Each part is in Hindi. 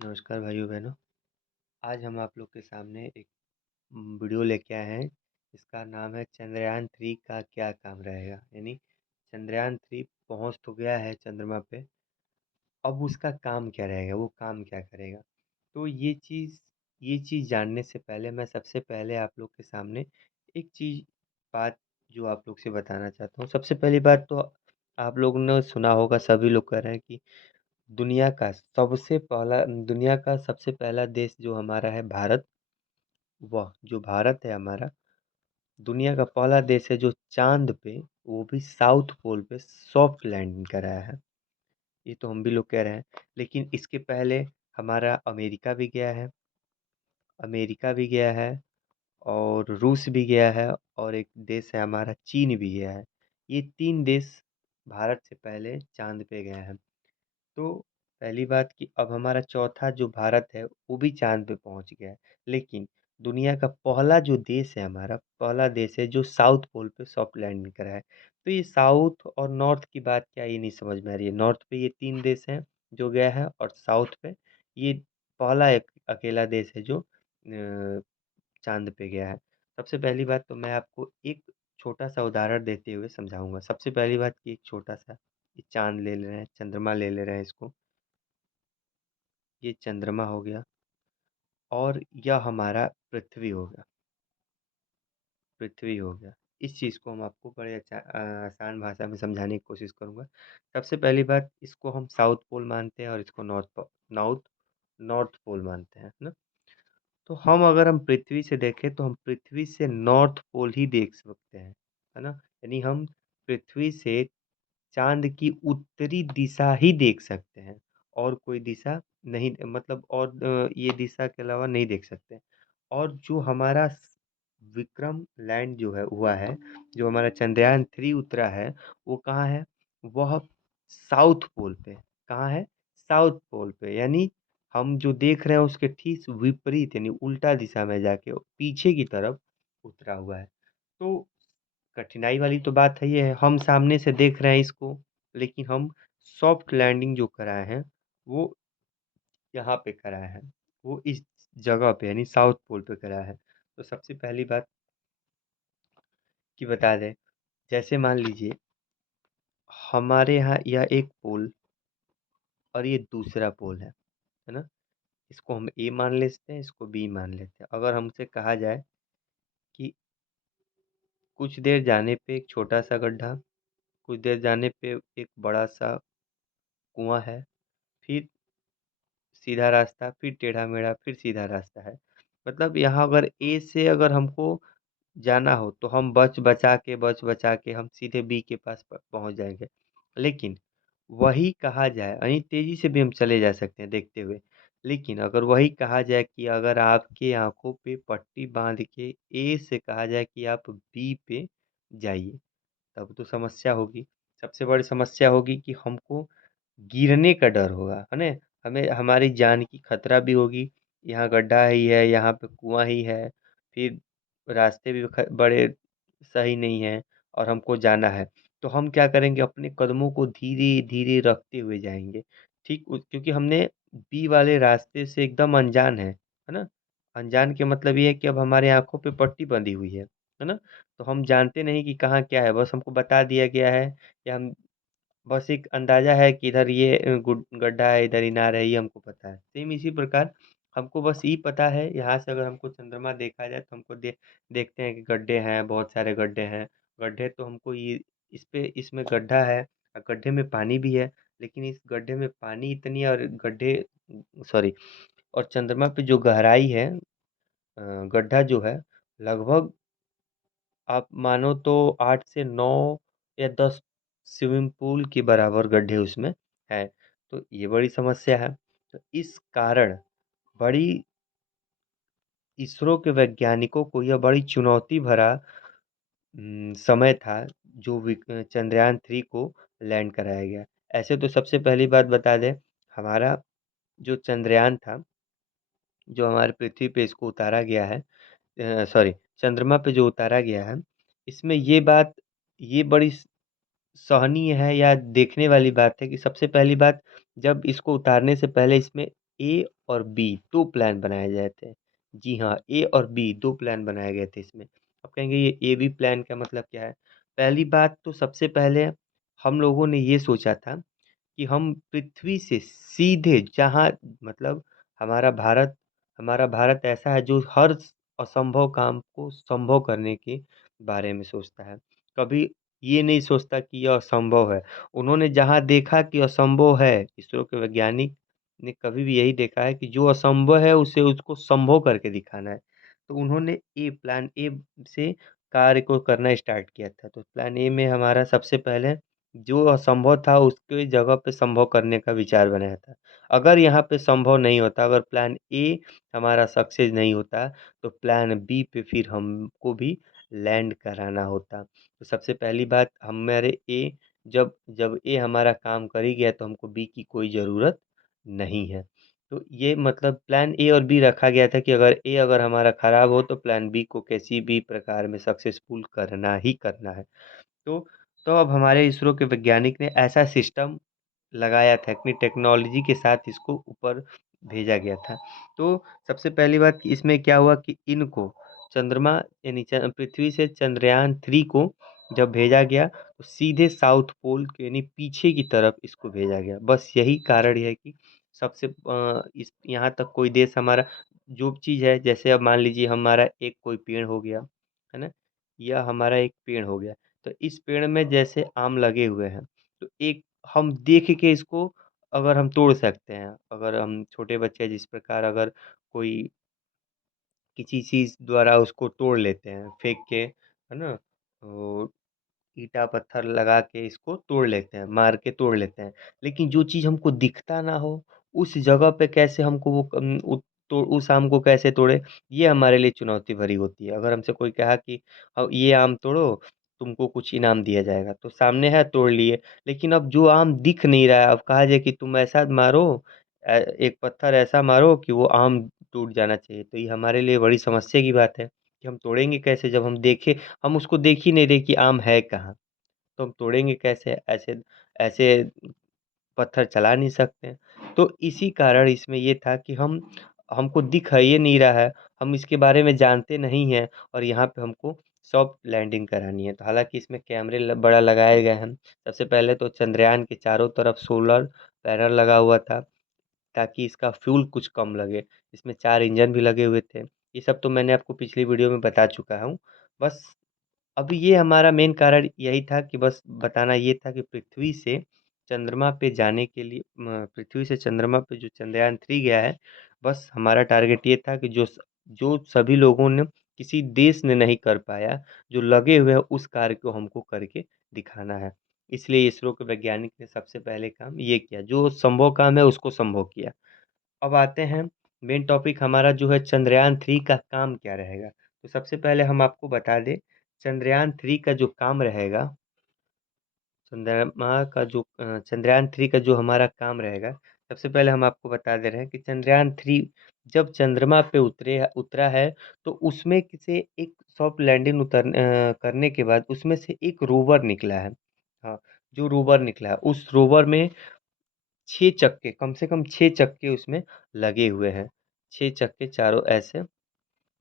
नमस्कार भाइयों बहनों। आज हम आप लोग के सामने एक वीडियो लेके आए हैं। इसका नाम है चंद्रयान 3 का क्या काम रहेगा। यानी चंद्रयान 3 पहुंच तो गया है चंद्रमा पे, अब उसका काम क्या रहेगा, वो काम क्या करेगा। तो ये चीज़ जानने से पहले मैं सबसे पहले आप लोग के सामने एक चीज़ बात जो आप लोग से बताना चाहता हूँ। सबसे पहली बात तो आप लोगों ने सुना होगा, सभी लोग कह रहे हैं कि दुनिया का सबसे पहला देश जो हमारा है भारत, वह जो भारत है हमारा दुनिया का पहला देश है जो चांद पे, वो भी साउथ पोल पे सॉफ्ट लैंडिंग कराया है। ये तो हम भी लोग कह रहे हैं, लेकिन इसके पहले हमारा अमेरिका भी गया है और रूस भी गया है, और एक देश है हमारा चीन भी गया है। ये 3 देश भारत से पहले चांद पे गए हैं। तो पहली बात कि अब हमारा चौथा जो भारत है वो भी चांद पे पहुंच गया है, लेकिन दुनिया का पहला जो देश है, हमारा पहला देश है जो साउथ पोल पे सॉफ्ट लैंडिंग करा है। तो ये साउथ और नॉर्थ की बात क्या, ये नहीं समझ में आ रही है। नॉर्थ पे ये 3 देश हैं जो गया है, और साउथ पे ये पहला एक अकेला देश है जो चांद पे गया है। सबसे पहली बात तो मैं आपको एक छोटा सा उदाहरण देते हुए समझाऊंगा। सबसे पहली बात कि एक छोटा सा ये चांद ले ले रहे हैं, चंद्रमा ले ले रहे हैं इसको। ये चंद्रमा हो गया, और यह हमारा पृथ्वी हो गया। इस चीज़ को हम आपको बड़े आसान भाषा में समझाने की कोशिश करूंगा। सबसे पहली बात, इसको हम साउथ पोल मानते हैं और इसको नॉर्थ नॉर्थ पोल मानते हैं ना। तो हम अगर हम पृथ्वी से देखें तो हम पृथ्वी से नॉर्थ पोल ही देख सकते हैं, है ना। यानी हम पृथ्वी से चांद की उत्तरी दिशा ही देख सकते हैं, और कोई दिशा नहीं, मतलब और ये दिशा के अलावा नहीं देख सकते। और जो हमारा विक्रम लैंड जो है हुआ है, जो हमारा चंद्रयान 3 उतरा है, वो कहाँ है, वह साउथ पोल पे। कहाँ है, साउथ पोल पे। यानी हम जो देख रहे हैं उसके ठीक विपरीत, यानी उल्टा दिशा में जाके पीछे की तरफ उतरा हुआ है। तो कठिनाई वाली तो बात है, ये है हम सामने से देख रहे हैं इसको, लेकिन हम सॉफ्ट लैंडिंग जो कराए हैं वो यहाँ पे कराए हैं, वो इस जगह पे यानी साउथ पोल पे कराया है। तो सबसे पहली बात कि बता दें, जैसे मान लीजिए हमारे यहाँ यह एक पोल और ये दूसरा पोल है ना। इसको हम ए मान लेते हैं, इसको बी मान लेते हैं। अगर हमसे कहा जाए कि कुछ देर जाने पे एक छोटा सा गड्ढा, कुछ देर जाने पे एक बड़ा सा कुआं है, फिर सीधा रास्ता, फिर टेढ़ा मेढ़ा, फिर सीधा रास्ता है। मतलब यहाँ अगर ए से अगर हमको जाना हो तो हम बच बचा के हम सीधे बी के पास पहुंच जाएंगे। लेकिन वही कहा जाए, यानी तेजी से भी हम चले जा सकते हैं देखते हुए। लेकिन अगर वही कहा जाए कि अगर आपके आंखों पे पट्टी बांध के ए से कहा जाए कि आप बी पे जाइए, तब तो समस्या होगी। सबसे बड़ी समस्या होगी कि हमको गिरने का डर होगा, है ना। हमें हमारी जान की खतरा भी होगी। यहाँ गड्ढा ही है, यहाँ पे कुआं ही है, फिर रास्ते भी बड़े सही नहीं है, और हमको जाना है। तो हम क्या करेंगे, अपने कदमों को धीरे धीरे रखते हुए जाएंगे। ठीक क्योंकि हमने बी वाले रास्ते से एकदम अनजान है ना। अनजान के मतलब ये है कि अब हमारे आंखों पे पट्टी बंधी हुई है ना। तो हम जानते नहीं कि कहाँ क्या है, बस हमको बता दिया गया है, या हम बस एक अंदाजा है कि इधर ये गड्ढा है, इधर इनार है, ये हमको पता है। सेम इसी प्रकार हमको बस ये पता है, यहाँ से अगर हमको चंद्रमा देखा जाए तो हमको देखते हैं कि गड्ढे हैं, बहुत सारे गड्ढे हैं। गड्ढे तो हमको ये इसमें गड्ढा है और गड्ढे में पानी भी है। लेकिन इस गड्ढे में पानी इतनी और गड्ढे सॉरी और चंद्रमा पे जो गहराई है, गड्ढा जो है, लगभग आप मानो तो 8 से 9 या 10 स्विमिंग पूल के बराबर गड्ढे उसमें है। तो ये बड़ी समस्या है। तो इस कारण बड़ी इसरो के वैज्ञानिकों को यह बड़ी चुनौती भरा समय था जो चंद्रयान 3 को लैंड कराया गया। ऐसे तो सबसे पहली बात बता दें, हमारा जो चंद्रयान था, जो हमारे पृथ्वी पे इसको उतारा गया है, सॉरी चंद्रमा पे जो उतारा गया है, इसमें ये बड़ी सहनीय है या देखने वाली बात है कि सबसे पहली बात, जब इसको उतारने से पहले इसमें ए और बी 2 प्लान बनाए गए थे। जी हाँ, ए और बी 2 प्लान बनाए गए थे इसमें। अब कहेंगे ये ए बी प्लान का मतलब क्या है? पहली बात तो सबसे पहले हम लोगों ने ये सोचा था कि हम पृथ्वी से सीधे जहाँ मतलब हमारा भारत हमारा भारत ऐसा है जो हर असंभव काम को संभव करने के बारे में सोचता है। कभी ये नहीं सोचता कि यह असंभव है। उन्होंने जहाँ देखा कि असंभव है, इसरो के वैज्ञानिक ने कभी भी यही देखा है कि जो असंभव है उसे उसको संभव करके दिखाना है। तो उन्होंने प्लान ए से कार्य को करना स्टार्ट किया था। तो प्लान ए में हमारा सबसे पहले जो असंभव था उसके जगह पे संभव करने का विचार बनाया था। अगर यहाँ पे संभव नहीं होता, अगर प्लान ए हमारा सक्सेस नहीं होता, तो प्लान बी पे फिर हमको भी लैंड कराना होता। तो सबसे पहली बात हमारे ए जब जब ए हमारा काम कर ही गया तो हमको बी की कोई ज़रूरत नहीं है। तो ये मतलब प्लान ए और बी रखा गया था कि अगर हमारा खराब हो तो प्लान बी को किसी भी प्रकार में सक्सेसफुल करना ही करना है। तो तो अब हमारे इसरो के वैज्ञानिक ने ऐसा सिस्टम लगाया था कि टेक्नोलॉजी के साथ इसको ऊपर भेजा गया था। तो सबसे पहली बात कि इसमें क्या हुआ कि इनको चंद्रमा यानी पृथ्वी से चंद्रयान 3 को जब भेजा गया तो सीधे साउथ पोल यानी पीछे की तरफ इसको भेजा गया। बस यही कारण है कि सबसे इस यहाँ तक कोई देश हमारा जो चीज़ है, जैसे अब मान लीजिए हमारा एक कोई पेड़ हो गया, है ना? या हमारा एक पेड़ हो गया, तो इस पेड़ में जैसे आम लगे हुए हैं, तो एक हम देख के इसको अगर हम तोड़ सकते हैं, अगर हम छोटे बच्चे जिस प्रकार अगर कोई किसी चीज़ द्वारा उसको तोड़ लेते हैं फेंक के, है ना? तो ईंटा पत्थर लगा के इसको तोड़ लेते हैं, मार के तोड़ लेते हैं। लेकिन जो चीज़ हमको दिखता ना हो, उस जगह पे कैसे हमको तो उस आम को कैसे तोड़े, ये हमारे लिए चुनौती भरी होती है। अगर हमसे कोई कहा कि ये आम तोड़ो, तुमको कुछ इनाम दिया जाएगा, तो सामने है तोड़ लिए। लेकिन अब जो आम दिख नहीं रहा है, अब कहा जाए कि तुम ऐसा मारो, एक पत्थर ऐसा मारो कि वो आम टूट जाना चाहिए, तो ये हमारे लिए बड़ी समस्या की बात है कि हम तोड़ेंगे कैसे जब हम उसको देख ही नहीं रहे कि आम है कहाँ। तो हम तोड़ेंगे कैसे? ऐसे ऐसे पत्थर चला नहीं सकते। तो इसी कारण इसमें ये था कि हमको दिख है ये नहीं रहा है, हम इसके बारे में जानते नहीं हैं और यहाँ पे हमको सॉफ्ट लैंडिंग करानी है। तो हालांकि इसमें कैमरे बड़ा लगाए गए हैं। सबसे पहले तो चंद्रयान के चारों तरफ सोलर पैनल लगा हुआ था ताकि इसका फ्यूल कुछ कम लगे। इसमें 4 इंजन भी लगे हुए थे। ये सब तो मैंने आपको पिछली वीडियो में बता चुका हूँ। बस अब ये हमारा मेन कारण यही था कि बस बताना ये था कि पृथ्वी से चंद्रमा पे जाने के लिए पृथ्वी से चंद्रमा पे जो चंद्रयान 3 गया है, बस हमारा टारगेट ये था कि जो सभी लोगों ने किसी देश ने नहीं कर पाया, जो लगे हुए हैं उस कार्य को हमको करके दिखाना है। इसलिए इसरो के वैज्ञानिक ने सबसे पहले काम ये किया, जो संभव काम है उसको संभव किया। अब आते हैं मेन टॉपिक हमारा जो है चंद्रयान 3 का काम क्या रहेगा। तो सबसे पहले हम आपको बता दें चंद्रयान 3 का जो काम रहेगा, चंद्रयान 3 का जो हमारा काम रहेगा, सबसे पहले हम आपको बता दे रहे हैं कि चंद्रयान 3 जब चंद्रमा पे उतरा है, तो उसमें से एक सॉफ्ट लैंडिंग करने के बाद उसमें से एक रोवर निकला है। हाँ, जो रोवर निकला है उस रोवर में 6 चक्के, कम से कम 6 चक्के उसमें लगे हुए हैं। 6 चक्के चारों ऐसे,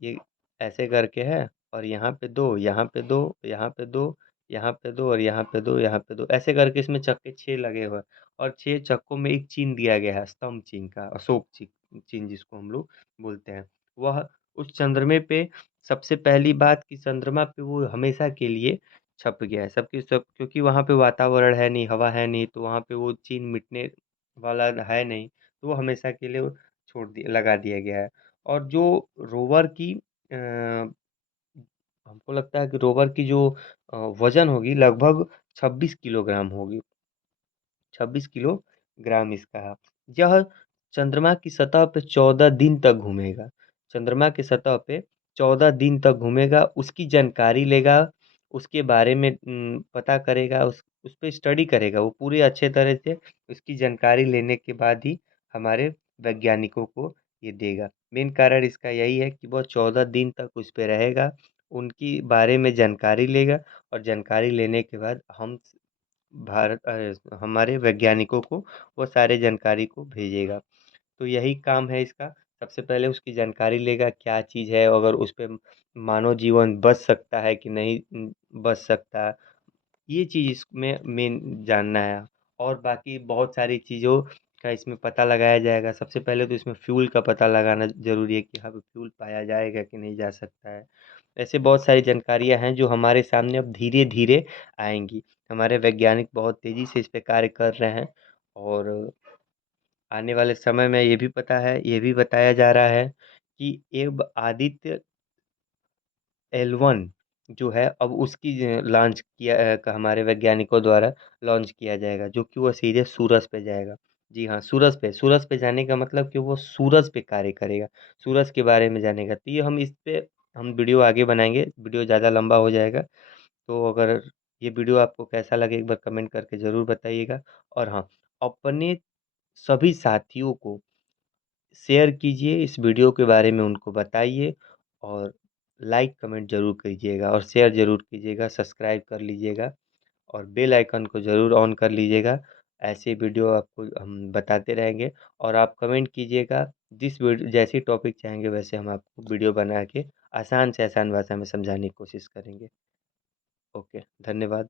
ये ऐसे करके है, और यहाँ पे दो, यहाँ पे दो, यहाँ पे दो, यहाँ पे दो और यहाँ पे दो, यहाँ पे दो, ऐसे करके इसमें चक्के 6 लगे हुए हैं। और 6 चक्कों में एक चिन्ह दिया गया है, स्तंभ चिन्ह का, अशोक चिन्ह जिसको हम लोग बोलते हैं। वह उस चंद्रमा पे सबसे पहली बात कि चंद्रमा पे वो हमेशा के लिए छप गया है सबकी सब, क्योंकि वहाँ पे वातावरण है नहीं, हवा है नहीं, तो वहाँ पे वो चिन्ह मिटने वाला है नहीं, तो वो हमेशा के लिए लगा दिया गया है। और जो रोवर की अ, हमको लगता है कि रोवर की जो वजन होगी लगभग 26 किलोग्राम होगी। 26 किलोग्राम इसका है। यह चंद्रमा की सतह पे 14 दिन तक घूमेगा। चंद्रमा की सतह पे 14 दिन तक घूमेगा, उसकी जानकारी लेगा, उसके बारे में पता करेगा, उस पे स्टडी करेगा वो पूरी अच्छे तरह से। उसकी जानकारी लेने के बाद ही हमारे वैज्ञानिकों को ये देगा। मेन कारण इसका यही है कि वह 14 दिन तक उस पे रहेगा, उनकी बारे में जानकारी लेगा, और जानकारी लेने के बाद हमारे वैज्ञानिकों को वो सारे जानकारी को भेजेगा। तो यही काम है इसका। सबसे पहले उसकी जानकारी लेगा क्या चीज़ है, अगर उस पे मानव जीवन बच सकता है कि नहीं बच सकता, ये चीज़ इसमें मेन जानना है। और बाकी बहुत सारी चीज़ों का इसमें पता लगाया जाएगा। सबसे पहले तो इसमें फ्यूल का पता लगाना ज़रूरी है कि हाँ फ्यूल पाया जाएगा कि नहीं जा सकता है। ऐसे बहुत सारी जानकारियाँ हैं जो हमारे सामने अब धीरे धीरे आएंगी। हमारे वैज्ञानिक बहुत तेज़ी से इस पे कार्य कर रहे हैं, और आने वाले समय में ये भी पता है, ये भी बताया जा रहा है कि एक आदित्य L1 जो है अब उसकी लॉन्च किया हमारे वैज्ञानिकों द्वारा लॉन्च किया जाएगा, जो कि वो सीधे सूरज पे जाएगा। जी हाँ, सूरज पे जाने का मतलब कि वो सूरज पे कार्य करेगा, सूरज के बारे में जानेगा। तो ये हम इस पे हम वीडियो आगे बनाएंगे, वीडियो ज़्यादा लंबा हो जाएगा। तो अगर ये वीडियो आपको कैसा लगे एक बार कमेंट करके ज़रूर बताइएगा। और हाँ, अपने सभी साथियों को शेयर कीजिए, इस वीडियो के बारे में उनको बताइए, और लाइक कमेंट ज़रूर कीजिएगा, और शेयर ज़रूर कीजिएगा, सब्सक्राइब कर लीजिएगा, और बेल आइकन को ज़रूर ऑन कर लीजिएगा। ऐसे वीडियो आपको हम बताते रहेंगे। और आप कमेंट कीजिएगा, जिस वीडियो जैसी टॉपिक चाहेंगे वैसे हम आपको वीडियो बना के आसान से आसान भाषा में समझाने की कोशिश करेंगे। ओके, धन्यवाद।